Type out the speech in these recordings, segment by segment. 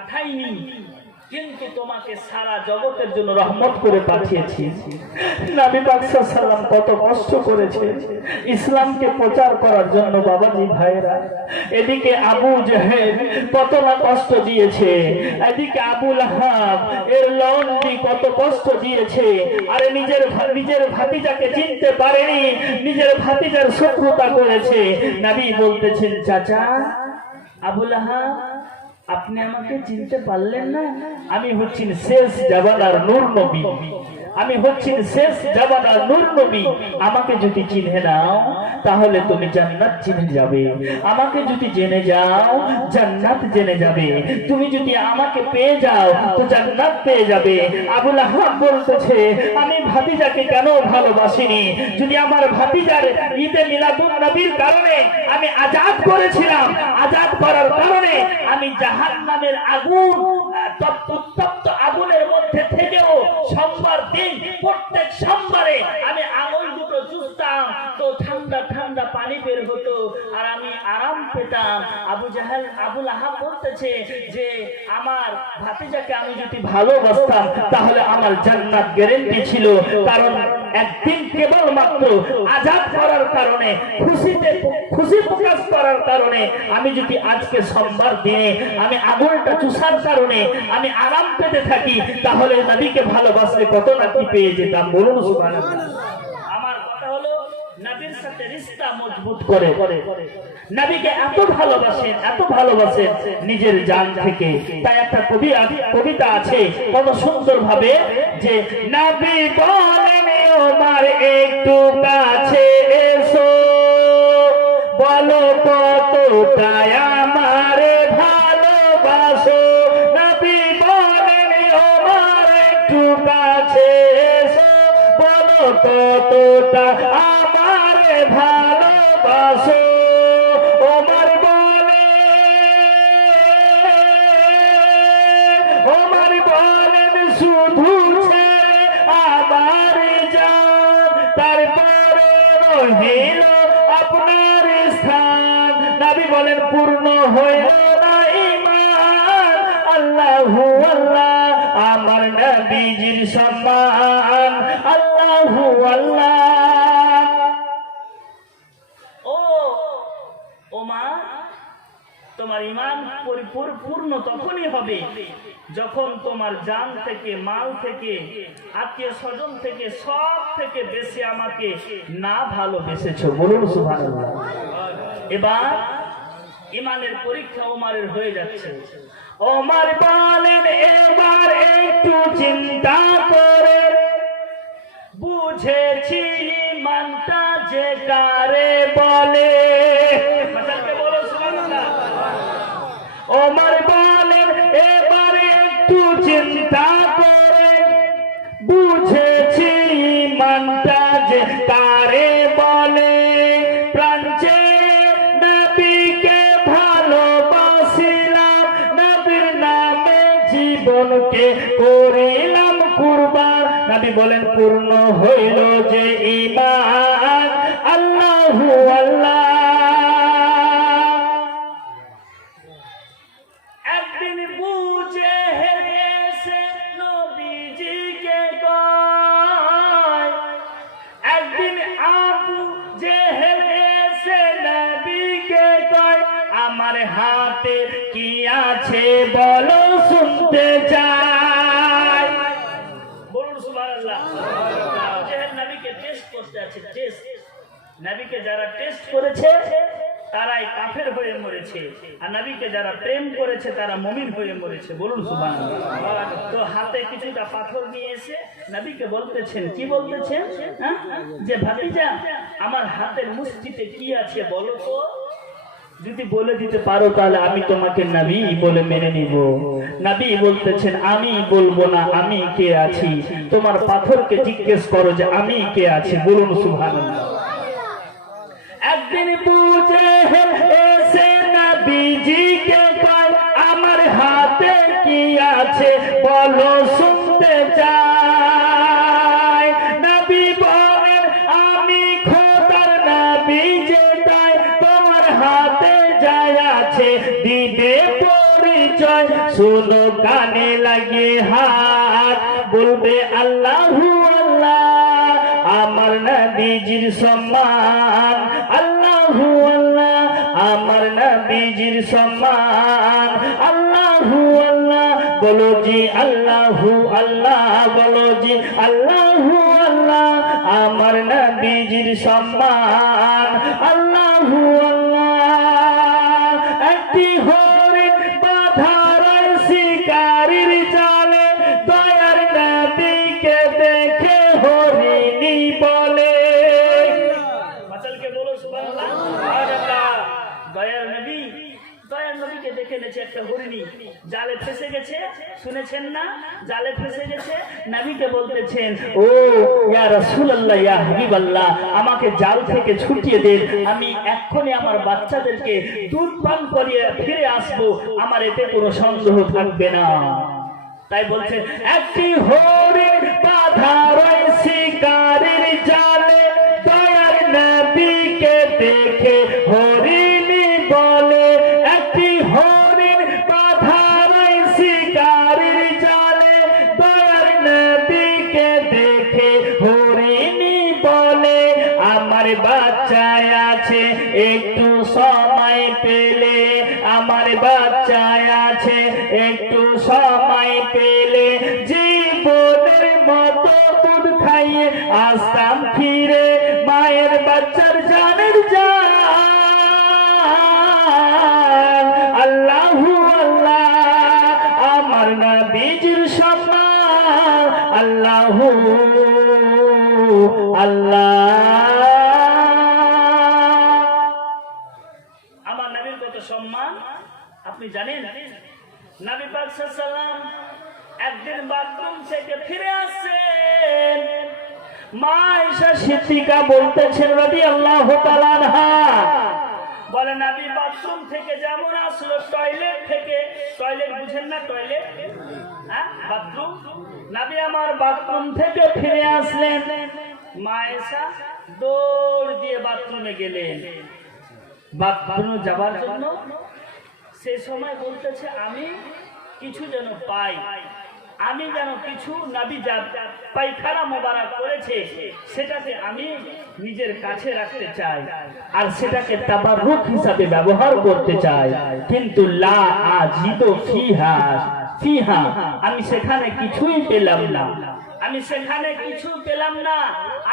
পাঠাইনি, কিন্তু তোমাকে সারা জগতের জন্য রহমত করে পাঠিয়েছি। নবী পাক সাল্লাল্লাহু আলাইহি ওয়াসাল্লাম কত কষ্ট করেছে ইসলামকে প্রচার করার জন্য। বাবাজি ভাইরা, এদিকে আবু জেহেল কত না কষ্ট দিয়েছে, এদিকে আবু লাহাব এর লন্ডি কত কষ্ট দিয়েছে। আরে নিজের ভাতিজাকে চিনতে পারেনি, নিজের ভাতিজার শত্রুতা করেছে। নবী বলতেছেন, চাচা আবু লাহাব, আপনি আমাকে চিনতে পারলেন না? আমি হচ্ছি শেষ জামানার নূর নবী, আমি হচ্ছি শেষ জামানার নূর নবী। আমাকে যদি চিনে নাও তাহলে তুমি জান্নাত চিনে যাবে, আমাকে যদি জেনে যাও জান্নাত জেনে যাবে, তুমি যদি আমাকে পেয়ে যাও তো জান্নাত পেয়ে যাবে। আবু লাহাব বলতেছে, আমি ভাতিজাকে কেন ভালোবাসিনি? যদি আমার ভাতিজার ঈদে মিলাদুন নবীর কারণে আমি আজাদ করেছিলাম, আজাদ করার কারণে আমি জাহান্নামের আগুন, উত্তপ্ত আগুনের মধ্যে থেকেও সোমবার দিন প্রত্যেক সোমবারে আমি আঙুল দুটো চুষতাম তো ঠান্ডা ঠান্ডা পানি বের হতো আর আমি আরাম পেতাম। আবু লাহাব বলতেছে যে আমার ভাতিজাকে আমি যদি ভালোবাসতাম তাহলে আমার জান্নাত গ্যারান্টি ছিল। কারণ একদিন কেবলমাত্র আজাদ করার কারণে, খুশি প্রকাশ করার কারণে আমি যদি আজকে সোমবার দিনে আমি আঙুলটা চুষার কারণে আমি আরাম পেতে থাকি, তাহলে নবীকে ভালোবাসলে কত না কি পেয়ে যেতাম। বলুন সুবহানাল্লাহ। আমার কথা হলো নবীর সাথে রিশতা মজবুত করে, নবীকে এত ভালোবাসেন নিজের জান থেকে। তাই একটা কবিতা আছে কত সুন্দর ভাবে, যে নবী বলেন ওমর একটু কাছে এসো, বলো কতটায় আমারে ভালোবাসো। নবী বলেন ওমর একটু কাছে এসো, বলো কতটা আমারে ভালোবাসো। ওমর বলেন শুধু ছেড়ে আমার জান, তারপরে রহিল আপনার স্থান। নবী বলেন পূর্ণ হইল না ঈমান, আল্লাহু আল্লাহ আমার নবীজির সম্মান, আল্লাহু আল্লাহ। ও মা, তোমার ঈমান পরিপূর্ণ তখনই হবে যখন তোমার জান থেকে, মাল থেকে, আত্মীয় স্বজন থেকে, সব থেকে বেশি আমাকে না ভালোবেসেছো। বলুন সুবহানাল্লাহ। এবার ঈমানের পরীক্ষা ওমরের হয়ে যাচ্ছে। ওমর বলেন এবার একটু চিন্তা করে বুঝেছি ঈমানটা যে কারে বলে। ওমর বলেন এবার একটু চিন্তা করে বুঝেছি ঈমানটা যে কারে বলে। প্রাঞ্চে নবীকে ভালোবাসিলাম, নবীর নামে জীবনকে করিলাম কুরবান। নবী বলেন পূর্ণ হইল যে ঈমান, আল্লাহু আল্লাহ। আমার হাতে কি আছে বলো শুনতে চাই। বলুন সুবহানাল্লাহ। নবীকে টেস্ট করতে আছে, টেস্ট। নবীকে যারা টেস্ট করেছে তারাই কাফের হয়ে মরেছে, আর নবীকে যারা প্রেম করেছে তারা মুমিন হয়ে মরেছে। বলুন সুবহানাল্লাহ। তো হাতে কিছুটা পাথর নিয়ে এসে নবীকে বলতেছেন, কি বলতেছেন? যে ভাতিজা, আমার হাতের মুষ্টিতে কি আছে বলো তো, যদি বলে দিতে পারো তাহলে আমি তোমাকে নবী বলে মেনে নিব। নবী বলতেছেন, আমি বলবো না আমি কে আছি, তোমার পাথরকে জিজ্ঞেস করো যে আমি কে আছি। বলুন সুবহানাল্লাহ। একদিন বুঝে এসে নবীজিকে কয়, আমার হাতে কি আছে বলো শুনতে চাই। নবী বলেন, আমি খোদার নবী যে তাই তোমার হাতে যায় আছে দিতে পরিচয়। শোনো কানে লাগিয়ে হাত, বলবে আল্লাহু আল্লাহ, আমার নবীজির সম্মান, আল্লাহু আল্লাহ, আমার নবীজির সম্মান, আল্লাহু আল্লাহ, বলো জি আল্লাহু আল্লাহ, বলো জি আল্লাহু আল্লাহ, আমার নবীজির সম্মান, আল্লাহু আল্লাহ। একটি হরিণ বাঁধা রয়েছে শিকারীর জালে, দয়ার নবীকে দেখে হরিণী বলে, মাতালকে বলো সুবহানাল্লাহ। দয়ার নবী, দয়ার নবীকে দেখে নেছে একটা হরিণী জালে ফেসে গেছে, শুনেছেন না? জালে ফেসে গেছে, নবীকে বলতেছেন, ও ইয়া রাসূলুল্লাহ, ইয়া হাবিবাল্লাহ, আমাকে জাল থেকে ছুটিয়ে দেন, আমি এক্ষুনি আমার বাচ্চাদেরকে দুধ পান করিয়ে ফিরে আসবো, আমার এতে কোনো সন্দেহ থাকবে না। তাই বলছে, একটি হরিণ বাঁধা রয়েছে শিকারীর জালে, দয়ার নবীকে দেখে হরিণী বলে, একটি হরিণ বাঁধা রয়েছে শিকারীর জালে, দয়ার নবীকে দেখে হরিণী বলে, আমার বাচ্চায় আছে একটু সময় পেলে, আমার বাচ্চায় আছে একটু সময় পেলে, জীবনের মতো দুধ খাইয়ে আসতাম ফিরে, মায়ের বাচ্চার জানের জান, আল্লাহু আল্লাহ, আমার নবীজির সম্মান, আল্লাহু আল্লাহ। আমার নবীর কত সম্মান আপনি জানেন? নবী পাক সাল্লাল্লাহু আলাইহি ওয়াসাল্লাম একদিন বাথরুম থেকে ফিরে আসছেন, মা আয়েশা সিদ্দিকা বলতেছেন রাদিয়াল্লাহু তাআলা আনহা, বলে নবী বাথরুম থেকে যেমন আসলো, টয়লেট থেকে, টয়লেট বুঝেন না? টয়লেট, হ্যাঁ, বাথরুম, নবী আমার বাথরুম থেকে ফিরে আসলেন, মা আয়েশা দৌড় দিয়ে বাথরুমে গেলেন, বাথরুমে যাবার জন্য। সেই সময় বলতেছে, আমি কিছু যেন পাই, আমি যেন কিছু, নবী যা পায়খানা মোবারক করেছে সেটাকে আমি নিজের কাছে রাখতে চাই, আর সেটাকে তাবাররুক হিসাবে ব্যবহার করতে চাই, কিন্তু লা আজিদু ফিহা ফিহা, আমি সেখানে কিছুই পেলাম না, আমি সেখানে কিছু পেলাম না,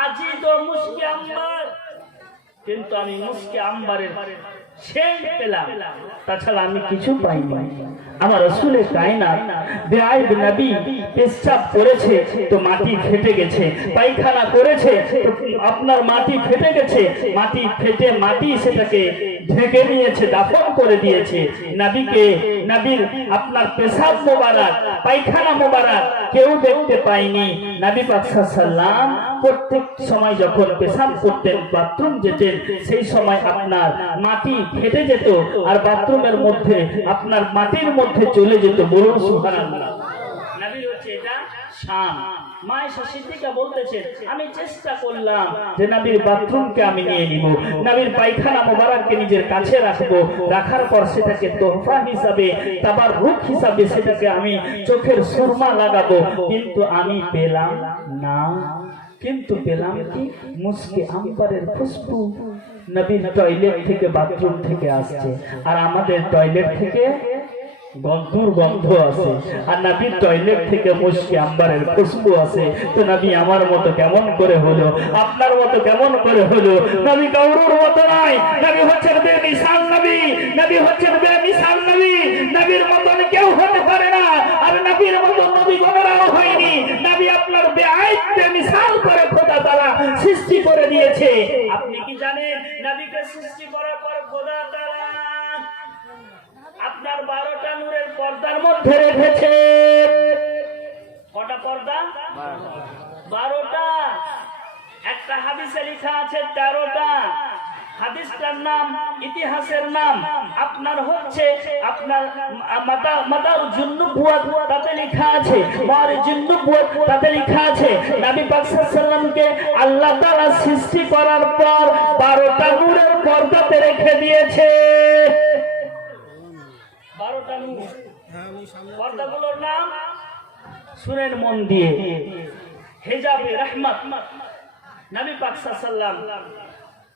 আজিদু মুশকি আম্বার, কিন্তু আমি মুশকি আম্বারের সেন্ট পেলাম, তাছাড়া আমি কিছু পাইনি। আমার রাসূলের কায়নাত বেআইব নবী পেশাব করেছে তো মাটি ফেটে গেছে, পায়খানা করেছে তো আপনার মাটি ফেটে গেছে, মাটি ফেটে মাটি সেটাকে ঢেকে নিয়েছে, দাফন করে দিয়েছে। নবীকে, নবীর আপনার পেশাব মোবারক, পায়খানা মোবারক কেউ দেখতে পায়নি। নবী পাক সাল্লাল্লাহু আলাইহি ওয়াসাল্লাম প্রত্যেক সময় যখন পেশাব করতেন, বাথরুম যেতেন, সেই সময় আপনার মাটি ফেটে যেত আর বাথরুমের মধ্যে আপনার মাটির মধ্যে চলে যেত। বলুন সুবহানাল্লাহ। নবীর হচ্ছে এটা শান। মা আয়েশা সিদ্দিকা বলতেছেন, আমি চেষ্টা করলাম যে নবীর বাথরুমকে আমি নিয়ে নিব, নবীর পায়খানা মোবারককে নিজের কাছে রাখবো, রাখার পর সেটাকে তোহফা হিসাবে, তাবাররুক হিসাবে সেটাকে আমি চোখের সুরমা লাগাবো, কিন্তু আমি পেলাম না। কিন্তু পেলাম কি? মুস্কে আম্বারের খুশবু। নবীর টয়লেট থেকে, বাথরুম থেকে আসছে, আর আমাদের টয়লেট থেকে দুর্গন্ধ আছে, আর নবীর টয়লেট থেকে মুস্কে আম্বারের খুশবু আছে। তো নবী আমার মতো কেমন করে হলো? আপনার মতো কেমন করে হলো? নবী কাউরুর মতো নয়, নবী হচ্ছেন বেমিসাল নবী, নবী হচ্ছেন বেমিসাল নবী, নবীর মতন কেউ হতে পারে না, আর নবীর মতন নবী কোনরাও হয়নি। নবী আপনার বেআইব বেমিসাল করে খোদা তাআলা সৃষ্টি করে দিয়েছে। আপনি কি জানেন নবীকে সৃষ্টি করার পর খোদা তাআলা আপনার 12টা নূরের পর্দার মধ্যে রেখেছে? কটা পর্দা? 12টা। একটা হাদিসে লেখা আছে 13টা। হাদিসটার নাম, ইতিহাসের নাম আপনার হচ্ছে আপনার মাদারুজুন নবুওয়াত, তাতে লেখা আছে মারিজুন নবুওয়াত, তাতে লেখা আছে নবী পাক সাল্লাল্লাহু আলাইহি ওয়াসাল্লামকে আল্লাহ তাআলা সৃষ্টি করার পর 12টা নূরের পর্দাতে রেখে দিয়েছে। 12টা নূর। পর্দাগুলোর নাম শুনেন মন দিয়ে। হেজাবে রহমত। নবী পাক সাল্লাল্লাহু আলাইহি ওয়াসাল্লাম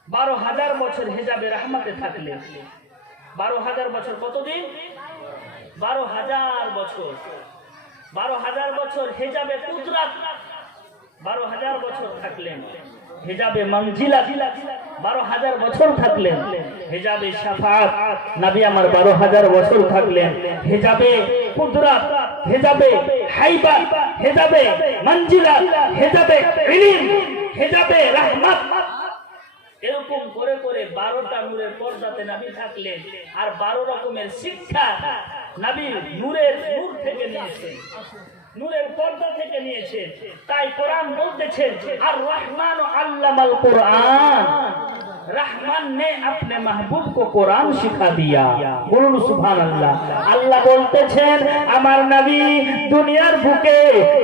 12,000 বছর হেজাবে রহমতে থাকলেন। 12,000 বছর কতদিন? 12,000 বছর। 12,000 বছর হেজাবে কুদরত। 12,000 বছর থাকলেন। হেজাবে মঞ্জিলা 12,000 বছর থাকলেন। হেজাবে শাফাআত নবী আমার 12,000 বছর থাকলেন। হেজাবে কুদরত, হেজাবে হাইবাত, হেজাবে মঞ্জিলা, হেজাবে ইলম, হেজাবে রহমত, এরকম করে করে 12টা নূরের পর্দাতে নবী থাকলেন। আর 12 রকমের শিক্ষা নবী নূর থেকে নিয়েছেন, নূরের পর্দা থেকে নিয়েছেন। তাই কোরআন বলতেছে আর রহমান আল্লামাল কুরআন, रहमान ने अपने महबूब को कुरान शिखा दिया। बोलুন সুবহানাল্লাহ। আল্লাহ বলতেছেন আমার নবী দুনিয়ার বুকে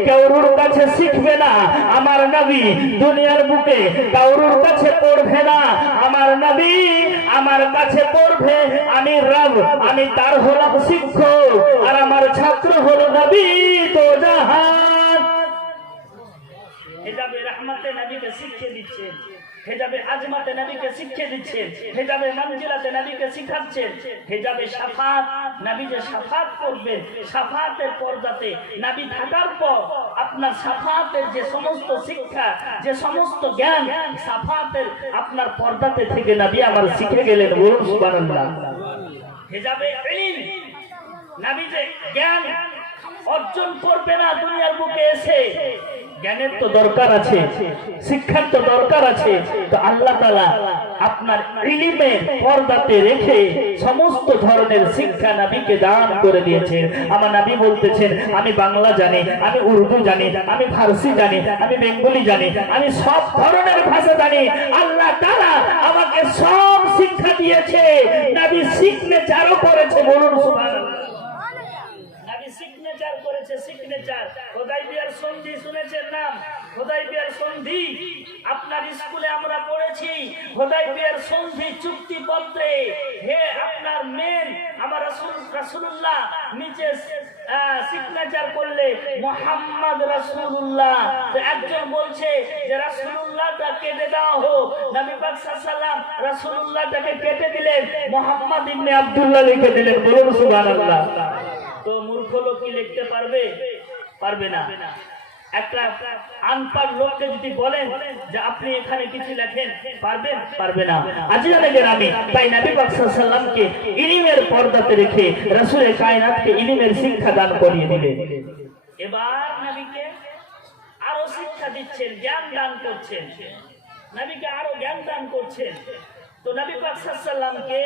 কারোর কাছে শিখবে না, আমার নবী দুনিয়ার বুকে কারোর কাছে পড়বে না, আমার নবী আমার কাছে পড়বে। আমি রব, আমি তার হলাম শিক্ষক, আর আমার ছাত্র হলো নবী তো জাহান। হেজাবে রহমতে নবীকে শিখিয়ে দিচ্ছেন, হেজাবে আজমাতে নবীকে শিখিয়ে দিচ্ছেন, হেজাবে মঞ্জিলাতে নবীকে শিখাচ্ছেন। হেজাবে শাফাত, নবী যে শাফাত করবেন, শাফাতের পর্দাতে নবী থাকার পর আপনার শাফাতের যে সমস্ত শিক্ষা, যে সমস্ত জ্ঞান শাফাতের আপনার পর্দাতে থেকে নবী আমার শিখে গেলেন। বলুন সুবহানাল্লাহ। হেজাবে ইলম, নবী যে জ্ঞান অর্জন করবে না দুনিয়ার বুকে এসে, জ্ঞানের তো দরকার আছে, শিক্ষার তো দরকার আছে। তো আল্লাহ তাআলা আপনার ইলমের পর্দাতে রেখে সমস্ত ধরনের শিক্ষা নবীকে দান করে দিয়েছেন। আমার নবী বলতেছেন আমি বাংলা জানি, আমি উর্দু জানি, আমি ফারসি জানি, আমি বেঙ্গলি জানি, আমি সব ধরনের ভাষা জানি। আল্লাহ তাআলা আমাকে সব শিক্ষা দিয়েছে, নবী সিগনেচারও করেছে। বলুন সুবহানাল্লাহ। সিগনেচার করেছে, সিগনেচার। হুদাইবিয়ার সন্ধি শুনেছেন নাম? হুদাইবিয়ার সন্ধি আপনার স্কুলে আমরা পড়েছি। হুদাইবিয়ার সন্ধি চুক্তিপত্রে হে আপনার মেন আমার রাসূলুল্লাহ নিচে সিগনেচার করলে মুহাম্মদ রাসূলুল্লাহ। তো একজন বলছে যে রাসূলুল্লাহটা কেটে দেওয়া হোক, নবী পাক সাল্লাল্লাহু আলাইহি ওয়াসাল্লাম রাসূলুল্লাহটাকে কেটে দিলেন, মুহাম্মদ ইবনে আব্দুল্লাহ লিখে দিলেন। বলুন সুবহানাল্লাহ। তো মূর্খ লোক কি লিখতে পারবে? পারবে না। একটা আনপাড় লোককে যদি বলেন যে আপনি এখানে কিছু লেখেন, পারবেন? পারবে না। আজিজানে কেরামি, তাই নবী পাক সাল্লাল্লাহু আলাইহি ওয়াসাল্লামকে ইলমের পর্দাতে রেখে রাসূলের কায়নাতকে ইলমের শিক্ষা দান করিয়ে দিলেন। এবার নবীকে আরো শিক্ষা দিচ্ছেন, জ্ঞান দান করছেন, নবীকে আরো জ্ঞান দান করছেন। তো নবী পাক সাল্লাল্লাহু আলাইহি ওয়াসাল্লামকে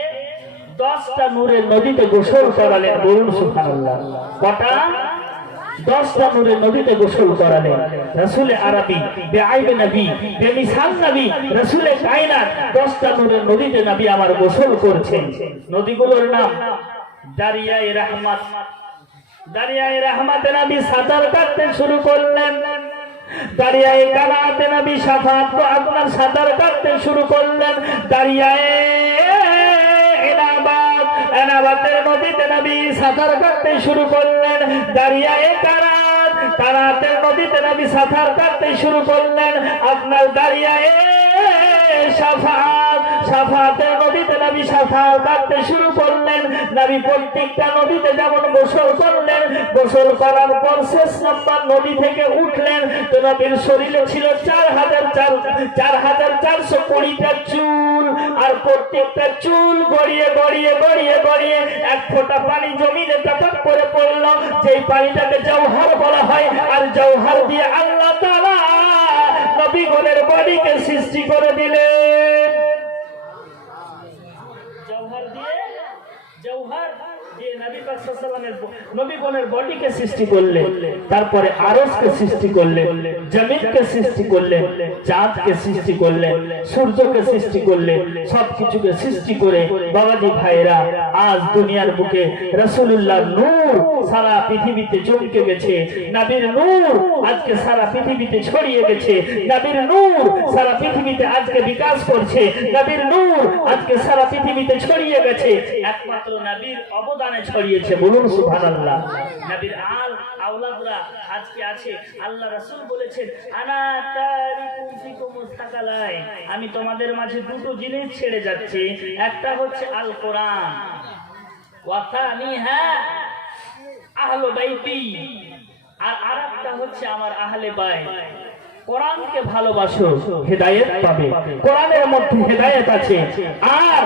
10টা নূরের নদীতে গোসল করালেন। বলুন সুবহানাল্লাহ। কটা? 10টা নূরের নদীতে গোসল করালেন। রাসূল আরবি, বেআইবে নবী, বেমিসাল নবী, রাসূলের কায়নাত 10টা নূরের নদীতে নবী আমার গোসল করছেন। নদীগুলোর নাম দারিয়ায়ে রহমত। দারিয়ায়ে রহমতে নবী সাঁতার কাটতে শুরু করলেন। দারিয়ায়ে কানাতে নবী শাফাত তো আপনার সাঁতার কাটতে শুরু করলেন। দারিয়ায়ে এনাবাতের নদীতে নবী সাঁতার কাটতে শুরু করলেন। দারিয়ায়ে কারাত, কারাতের নদীতে নবী সাঁতার কাটতে শুরু করলেন। আপনার দারিয়ায়ে শাফাত, শাফাতের নদীতে নবী সাঁতার কাটতে শুরু করলেন। নবী প্রত্যেকটা নদীতে যেমন গোসল করলেন, গোসল করার পর শেষ নাম্বার নদী থেকে উঠলেন। তো নবীর শরীরে ছিল 4,420টা চুল, আর প্রত্যেকটা চুল গড়িয়ে গড়িয়ে গড়িয়ে গড়িয়ে এক ফোঁটা পানি জমিনে টপক করে পড়ল, যেই পানিটাকে জওহর বলা হয়। আর জওহর দিয়ে আল্লাহ তাআলা নবীগণের বডিকে সৃষ্টি করে দিলেন। জওহর দিয়ে নবী পাক সাল্লাল্লাহু আলাইহি ওয়াসাল্লামের নবীগণের বডিকে সৃষ্টি করলেন। তারপরে আরশকে সৃষ্টি করলেন। জমিনকে সৃষ্টি করলেন, চাঁদকে সৃষ্টি করলেন, সূর্যকে সৃষ্টি করলেন, সবকিছুকে সৃষ্টি করে বাবাজি ভাইরা আজ দুনিয়ার বুকে রাসূলুল্লাহর নূর সারা পৃথিবীতে চমকে গেছে। নবীর নূর আজকে সারা পৃথিবীতে ছড়িয়ে গেছে। নবীর নূর সারা পৃথিবীতে আজকে বিকাশ করছে। নবীর নূর আজকে সারা পৃথিবীতে ছড়িয়ে গেছে, একমাত্র নবীর অবদানে ছড়িয়েছে। বলুন সুবহানাল্লাহ। নবীর আওলাদরা আজকে আছে। আল্লাহ রাসূল বলেছেন, আনা তারিকুম ফিকুম মুস্তাকালাই, আমি তোমাদের মাঝে দুটো জিনিস ছেড়ে যাচ্ছি, একটা হচ্ছে আল কোরআন, ওয়া তানিহা আহলে বাইতি, আর আরেকটা হচ্ছে আমার আহলে বাইত। কোরআনকে ভালোবাসো, হেদায়েত পাবে। কোরআনের মধ্যে হেদায়েত আছে। আর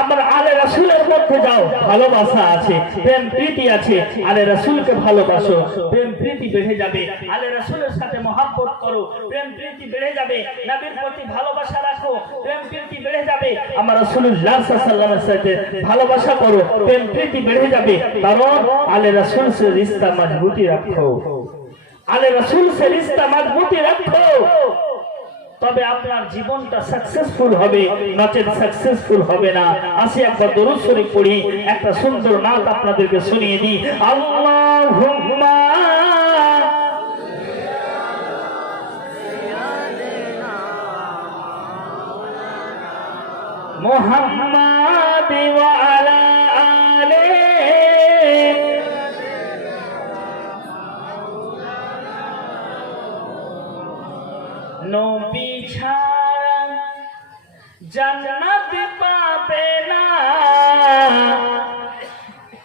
আমার আলে রাসূলের মধ্যে যাও, ভালোবাসা আছে, প্রেম প্রীতি আছে। আলে রাসূলকে ভালোবাসো, প্রেম প্রীতি বেড়ে যাবে। আলে রাসূলের সাথে মহব্বত করো, প্রেম প্রীতি বেড়ে যাবে। নবীর প্রতি ভালোবাসা রাখো, প্রেম প্রীতি বেড়ে যাবে। আমার রাসূলুল্লাহ সাল্লাল্লাহু আলাইহি ওয়াসাল্লামের সাথে ভালোবাসা করো, প্রেম প্রীতি বেড়ে যাবে। কারণ আলে রাসূল সে রিশতা মজবুতি রাখো, আলে রাসূল সে রিশতা মজবুতি রাখো, তবে আপনার জীবনটা সাকসেসফুল হবে, নচেত সাকসেসফুল হবে না। আসি একবার দরুদ শরীফ পড়ি, একটা সুন্দর নাত আপনাদেরকে শুনিয়ে দিই। আল্লাহুম্মা মুহাম্মাদ ওয়া আলা আলিহি নবী ছাড়া জান্নাত পাবে না,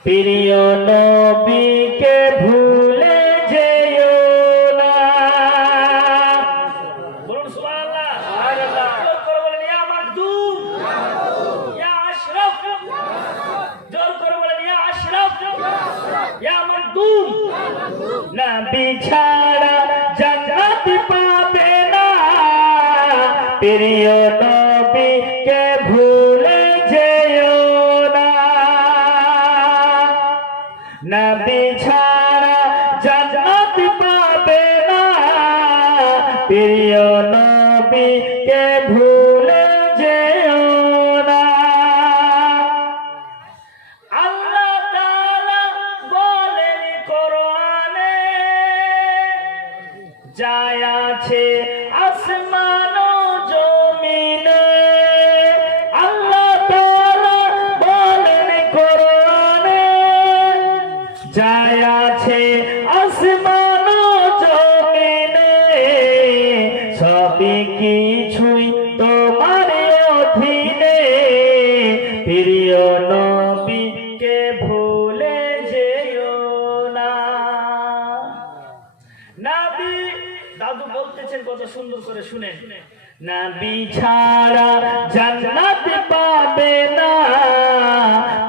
প্রিয় নবীকে ভুলে যেও না। বলুন সুবহানাল্লাহ। সুবহানাল্লাহ। জোর করে বলেন ইয়া মাকদুম, ইয়া আশরাফ। জোর করে বলেন ইয়া আশরাফ, ইয়া মাকদুম। নবী ছাড়া জান্নাত পাবে না, প্রিয় নবীকে ভুলে যেও না। নবী ছাড়া জান্নাত পাবে না, প্রিয় নবীকে ভুলে যেও না। আল্লাহ তাআলা বলেন কোরআনে, যায় আছে আসমান ও জমিনে। আল্লাহ তাআলা বলেন কোরআনে, যায় আছে আসমান ও জমিনে, সবই কিছুই তোমার অধীনে, প্রিয় নবীকে ভুলে যেও না। নবী দাদু বলতেছেন, কত সুন্দর করে শুনেন। নবী ছাড়া জান্নাত পাবে না,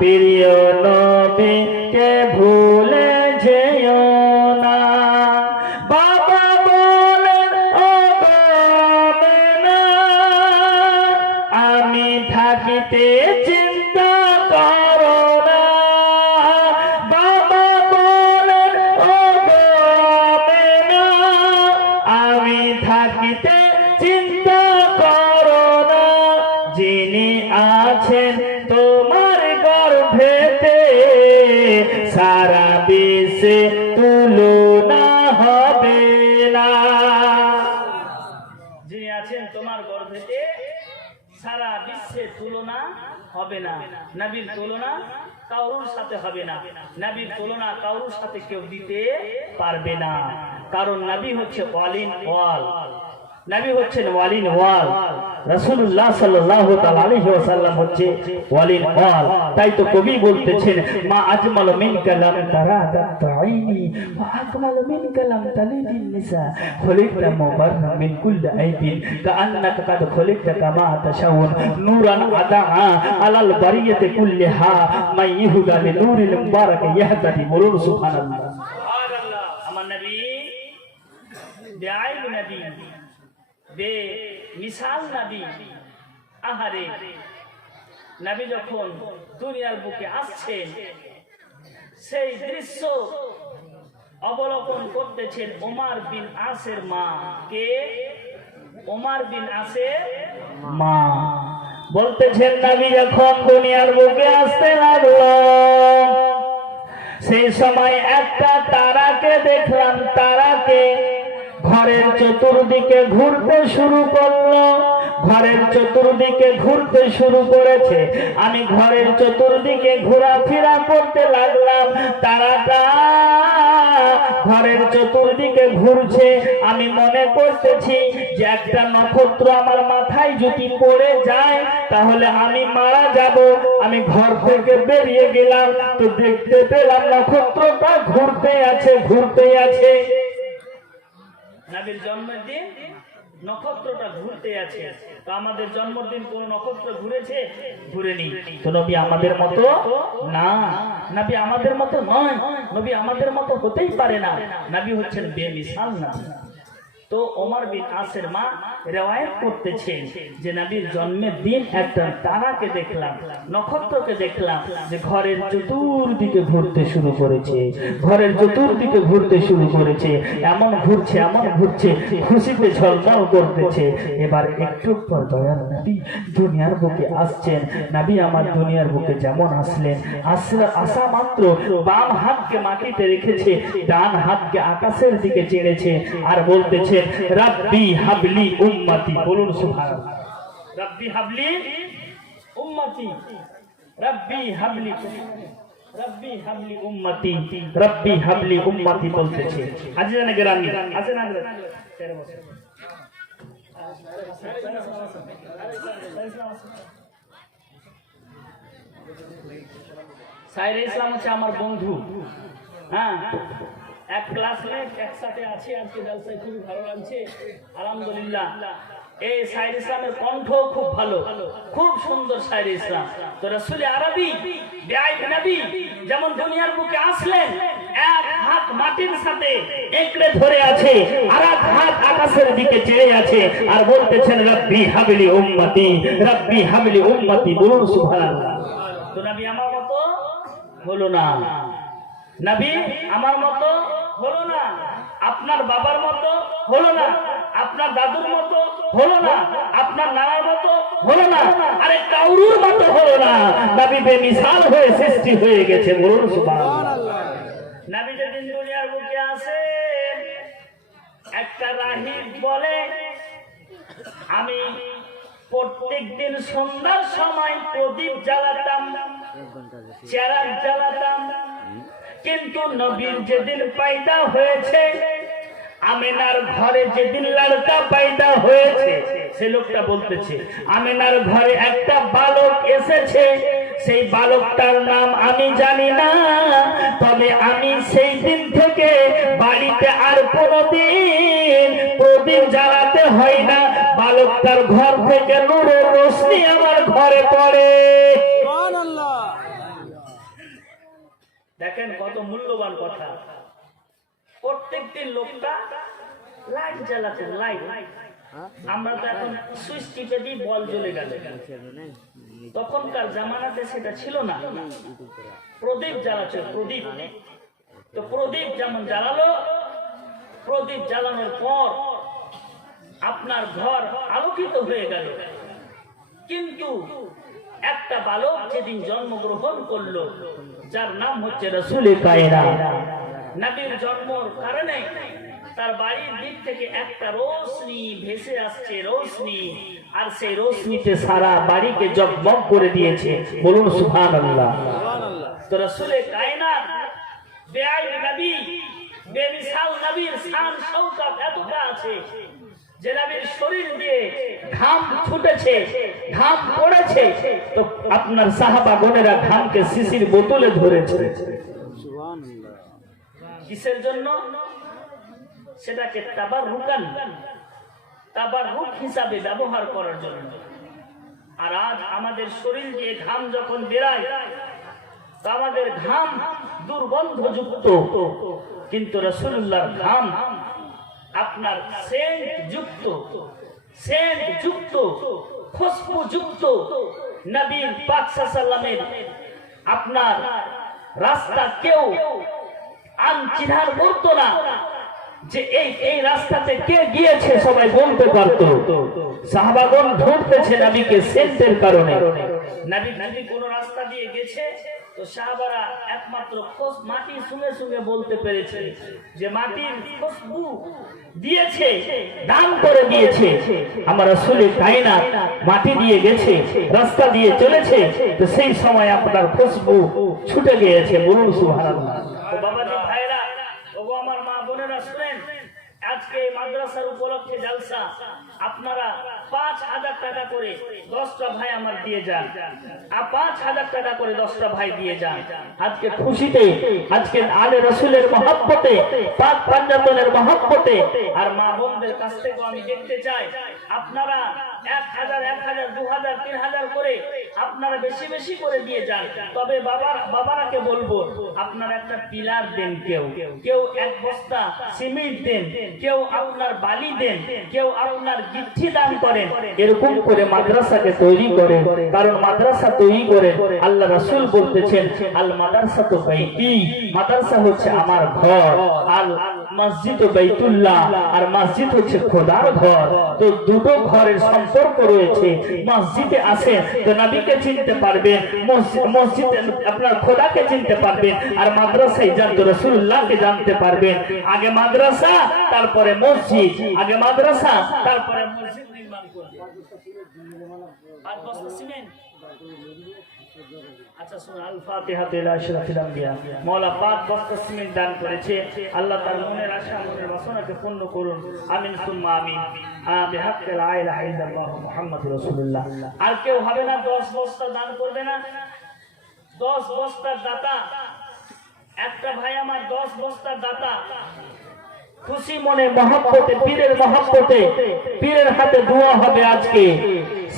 প্রিয় নবীকে ভুলে যেও না। বাবা বলেন ও না, আমি থাকিতে চিন্তা করো না। বাবা বলেন ও না, আমি থাকিতে চিন্তা করো না। যিনি আছেন তোমার গর্ভেতে, সারা বিশ্বে তুলনা হবে না। যিনি আছেন তোমার গর্ভেতে, সারা বিশ্বে তুলনা হবে না। নবীর তুলনা কারোর সাথে হবে না, নবীর তুলনা কারোর সাথে কেউ দিতে পারবে না। কারণ নবী হচ্ছে ওয়ালিন ওয়াল, নবী হচ্ছেন ওয়ালিন ওয়াল। রাসূলুল্লাহ সাল্লাল্লাহু তাআলা আলাইহি ওয়াসাল্লাম হচ্ছে ওয়ালিন ওয়াল। তাই তো কবি বলতেছেন, মা আজমালু মিন কালাম তারাদাত আইনি ওয়া আকমালু মিন কালাম তালিদিন নিসা, খুলিকতা মুবাররা মিন কুল্লি আইবিন কাআন্নাকা কাদ খুলিকতা কামা তাশাউন, নূরান আদা আলাল বারিয়াতি কুল্লিহা মাই ইহুদা লিনুরিল মুবারাক ইয়াহতাদি। বলুন সুবহানাল্লাহ। সুবহানাল্লাহ। আমার নবী বেআইন নবী, বে মিসাল নবী। আহারে, নবী যখন দুনিয়ার বুকে আসছেন, সেই দৃশ্য অবলোকন করতেছেন ওমর বিন আসের মা। কে? ওমর বিন আসের মা। বলতেছেন নবী যখন দুনিয়ার বুকে আসতে লাগলো, সেই সময় একটা তারাকে দেখলাম, তারাকে ঘরের চতুর্দিকে ঘুরতে শুরু করলো। ঘরের চতুর্দিকে ঘুরতে শুরু করেছে, আমি ঘরের চতুর্দিকে ঘোরাফেরা করতে লাগলাম। তারাটা ঘরের চতুর্দিকে ঘুরছে, আমি মনে করতেছি যে একটা নক্ষত্র আমার মাথায় যদি পড়ে যায় তাহলে আমি মারা যাব। আমি ঘর থেকে বেরিয়ে গেলাম, তো দেখতে পেলাম নক্ষত্রটা ঘুরতে আছে, ঘুরতে আছে। নবীর জন্মদিন নক্ষত্রটা ঘুরতে আছে। তো আমাদের জন্মদিন কোন নক্ষত্র ঘুরেছে? ঘুরেনি। তো নবী আমাদের মতো না, নবী আমাদের মতো নয়, নবী আমাদের মতো হতেই পারে না। নবী হচ্ছেন বেমিসাল নবী। তো ওমর বিন আসের মা রিওয়ায়াত করতেছেন যে নবীর জন্মের দিন একটা তারাকে দেখলাম, নক্ষত্রকে দেখলাম যে ঘরের চতুর্দিকে ঘুরতে শুরু করেছে, ঘরের চতুর্দিকে ঘুরতে শুরু করেছে। এমন ঘুরছে, এমন ঘুরছে, খুশিতে ঝলমল করতেছে। এবার একটু পর দয়াল নবী দুনিয়ার বুকে আসছেন। নবী আমার দুনিয়ার বুকে যেমন আসলেন, আসা মাত্র বাম হাতকে মাটিতে রেখেছে, ডান হাতকে আকাশের দিকে চেড়েছে আর বলতেছে রব্বি হাবলি উম্মতি। বলুন সুবহানাল্লাহ। রব্বি হাবলি উম্মতি, রব্বি হাবলি, রব্বি হাবলি উম্মতি, রব্বি হাবলি উম্মতি বলতেছে। আজিজানে গ্রামী আছে না? সাইরে ইসলাম হচ্ছে আমার বন্ধু। হ্যাঁ, এক ক্লাসমেট, একসাথে আছি আজকে জলসায়, খুবই ভালো লাগছে আলহামদুলিল্লাহ। এই সাইর ইসলামের কণ্ঠ খুব ভালো, খুব সুন্দর সাইর ইসলাম। তো রাসূল আরবি বেআইব নবী যেমন দুনিয়ার বুকে আসলেন, এক হাত মাটির সাথে একড়ে ধরে আছে, আর এক হাত আকাশের দিকে চেয়ে আছে আর বলতেছেন রব্বি হাবলি উম্মতি, রব্বি হাবলি উম্মতি। বলুন সুবহানাল্লাহ। তো নবী আমার মতো হলো না, নবী আমার মতো হলো না, আপনার বাবার মতো হলো না, আপনার দাদুর মতো হলো না, আপনার নানার মতো হলো না, আরে কাউরুর মতো হলো না। নবী বেমিসাল হয়ে সৃষ্টি হয়ে গেছে। বলুন সুবহানাল্লাহ। নবী যেদিন দুনিয়ার বুকে আসেন, একটা রাহিব বলে আমি প্রত্যেকদিন সন্ধ্যার সময় প্রদীপ জ্বালাতাম, চেরাগ জ্বালাতাম, কিন্তু নবীর যেদিন পয়দা হয়েছে, আমেনার ঘরে যেদিন লড়কা পয়দা হয়েছে, সে লোকটা বলতেছে আমেনার ঘরে একটা বালক এসেছে, সেই বালকটার নাম আমি জানি না, তবে আমি সেই দিন থেকে বাড়িতে আর কোনোদিন প্রদীপ জ্বালাতে হয় না। বালকটার ঘর থেকে নূরের রোশনি আমার ঘরে পড়ে। দেখেন কত মূল্যবান কথা। প্রত্যেকদিন লোকটা লাইট জ্বালাতেন, লাইট। আমরা তো এখন সুইচ টিপে দিই, বল জ্বলে গেল। তখনকার জামানাতে সেটা ছিল না, প্রদীপ জ্বালাচ্ছে, প্রদীপ। তো প্রদীপ যেমন জ্বালালো, প্রদীপ জ্বালানোর পর আপনার ঘর আলোকিত হয়ে গেল। কিন্তু একটা বালক যেদিন জন্মগ্রহণ করলো, যার নাম হচ্ছে রাসূল কায়নাত, নবীর জন্মের কারণে তার বাড়ির দিক থেকে একটা রোশনি ভেসে আসছে, রোশনি, আর সেই রোশনিতে সারা বাড়িকে জগমগ করে দিয়েছে। বলুন সুবহানাল্লাহ। তো রাসূল কায়নাত বেআইব নবী, বেমিসাল নবীর শান শওকত এতটা আছে যে নবীর শরীর দিয়ে ঘাম ছুটেছে, ঘাম পড়েছে, তো আপনার সাহাবা গণেরা ঘামকে শিশির বোতলে ধরেছে। কিসের জন্য? সেটাকে তাবাররুকান, তাবাররুক হিসাবে ব্যবহার করার জন্য। আর আজ আমাদের শরীর দিয়ে ঘাম যখন বেরায়, তো আমাদের ঘাম দুর্গন্ধযুক্ত, কিন্তু রাসূলুল্লাহর ঘাম আপনার সেন্ট যুক্ত, সেন্ট যুক্ত, খুশবু যুক্ত। নবী পাক সাল্লাল্লাহু আলাইহি ওয়াসাল্লামের আপনার রাস্তা কেউ চিনার করতো না যে এই রাস্তাতে কে গিয়েছে, সবাই বলতে পারতো। সাহাবাগণ ঢুকতেছে নবীকে সেন্টের কারণে। নবী কোন রাস্তা দিয়ে গেছে তো সাহাবারা একমাত্র মাটি শুনে শুনে বলতে পেরেছে যে মাটির খুশবু দিয়েছে, দান করে দিয়েছে আমার রাসূলের কায়নাত, মাটি দিয়ে গেছে, রাস্তা দিয়ে চলেছে, তো সেই সময় আপনার খুশবু ছুটে গিয়েছে। বলুন সুবহানাল্লাহ। তো বাবাজি ভাইরা, ওগো আমার মা বোনেরা, শুনেন, আজকে মাদ্রাসার উপলক্ষে জালসা, আপনারা 5,000 টাকা করে 10টা ভাই আমার দিয়ে যান, আর 5,000 টাকা করে 10টা ভাই দিয়ে যান। আজকে খুশিতে, আজকে আলে রাসূলের মহব্বতে, পাক পাঞ্জাতনের মহব্বতে, আর মা বোনদের কাছ থেকে আমি দেখতে চাই আপনারা 1,000, 1,000, 2,000, 3,000 করে আপনারা বেশি বেশি করে দিয়ে যান। তবে বাবারাকে বলবো আপনারা একটা পিলার দেন, কেউ 1 বস্তা সিমেন্ট দেন, কেউ আপনার বালি দেন, কেউ আপনার গিট্টি দান করেন। এরকম করে মাদ্রাসাকে তৈরি করেন, কারণ মাদ্রাসা তৈরি করে আল্লাহ রাসূল বলতেছেন আল মাদ্রাসাতু বাইতি, মাদ্রাসা হচ্ছে আমার ঘর, আল মসজিদ বাইতুল্লাহ, আর মসজিদ হচ্ছে খোদার ঘর। তো দুটো ঘরের সম্পর্ক রয়েছে। মসজিদে আসেন তো নবীকে চিনতে পারবেন, মসজিদে আপনার খোদাকে চিনতে পারবেন, আর মাদ্রাসায় যান তো রাসূলুল্লাহকে জানতে পারবেন। আগে মাদ্রাসা তারপরে মসজিদ, আগে মাদ্রাসা তারপরে মসজিদ নির্মাণ করবেন। আর বস্তা সিমেন্ট, আচ্ছা শুনুন, আল ফাতিহা ইলা আশরাফিল আম্বিয়া। মাওলা পাক বস্তা সিমেন্ট দান করেছে, আল্লাহ তার মনের আশা, মনের বাসনাকে পূর্ণ করুন। আমিন সুম্মা আমিন। বিহাক্কি লা ইলাহা ইল্লাল্লাহ মুহাম্মাদুর রাসূলুল্লাহ। আর কেউ হবে না 10 বস্তা দান করবে না? 10 বস্তার দাতা, একটা ভাই আমার 10 বস্তার দাতা, খুশি মনে মহব্বতে, পীরের মহব্বতে, পীরের হাতে দোয়া হবে, আজকে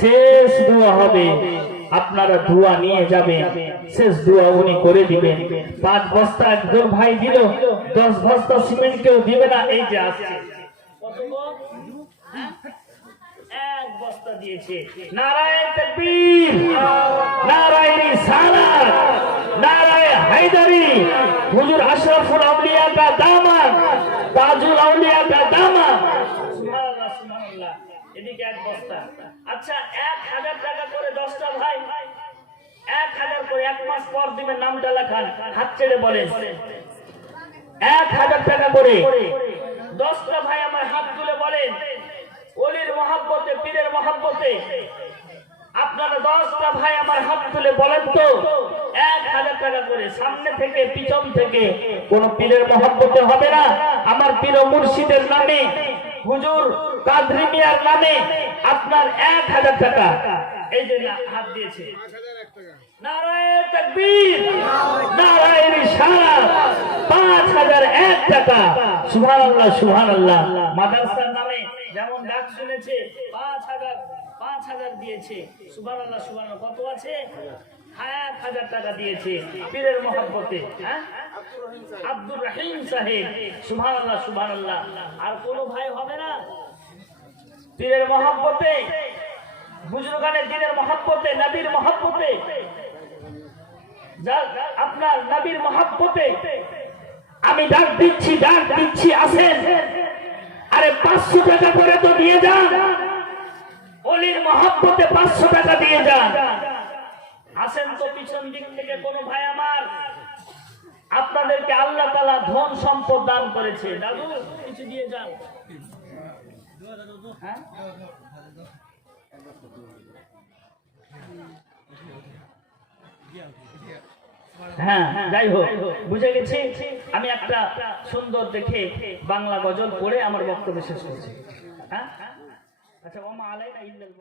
শেষ দোয়া হবে। আপনারা দোয়া নিয়ে যাবেন, শেষ দোয়া উনি করে দিবেন। 5 বস্তা একজন ভাই দিল, 10 বস্তা সিমেন্ট কেউ দিবে না। এই যে আসছে, এক বস্তা দিয়েছে। নারায়ে তাকবীর, নারায়ে রিসালাত, নারায়ে হায়দারি। হুজুর আশরাফুল আউলিয়া কা দামান, তাজুল আউলিয়া কা দামান। সুবহানাল্লাহ, সুবহানাল্লাহ। এদিকে এক বস্তা। আচ্ছা, 1,000 টাকা করে 10টা ভাই, 1,000 করে 1 মাস পর দিবেন। নামটা লেখান, হাত ছেড়ে বলেন 1,000 টাকা করে 10টা ভাই আমার হাত তুলে বলেন ওলির মহব্বতে, পীরের মহব্বতে আপনারা 10টা ভাই আমার হাত তুলে বলেন তো 1,000 টাকা করে। সামনে থেকে পিছন থেকে কোন পীরের মহব্বতে হবে না, আমার পীর ও মুর্শিদের নামে, হুজুর কাদরি মিয়ার নামে আপনার 1,000 টাকা। এই যে হাত দিয়েছে, নারায়ে তাকবীর, নারায়ে রিসালাত, 5,001 টাকা। সুবহানাল্লাহ, সুবহানাল্লাহ। মাদ্রাসার নামে যেমন ডাক শুনেছে 5,000 দিয়েছে। সুবহানাল্লাহ, সুবহানাল্লাহ। কত আছে? 1,000 টাকা দিয়েছে পীরের মহব্বতে। হ্যাঁ, আব্দুর রহিম সাহেব। সুবহানাল্লাহ, সুবহানাল্লাহ। আর কোন ভাই হবে না পীরের মহব্বতে, বুজুর্গানের দিনের মহব্বতে, নবীর মহব্বতে, আপনার নবীর মহব্বতে আমি ডাক দিচ্ছি, আসেন। আরে 500 টাকা করে তো দিয়ে যান, ওলির মহব্বতে 500 টাকা দিয়ে যান। আসেন তো পিছন দিক থেকে কোন ভাই আমার, আপনাদেরকে আল্লাহ তাআলা ধন সম্পদ দান করেছে, দাদু কিছু দিয়ে যান। হ্যাঁ, যাই হোক, বুঝে গেছি। আমি একটা সুন্দর দেখে বাংলা গজল পড়ে আমার বক্তব্য শেষ করছি। হ্যাঁ, আচ্ছা, ওমা আলাইনা ইল্লাল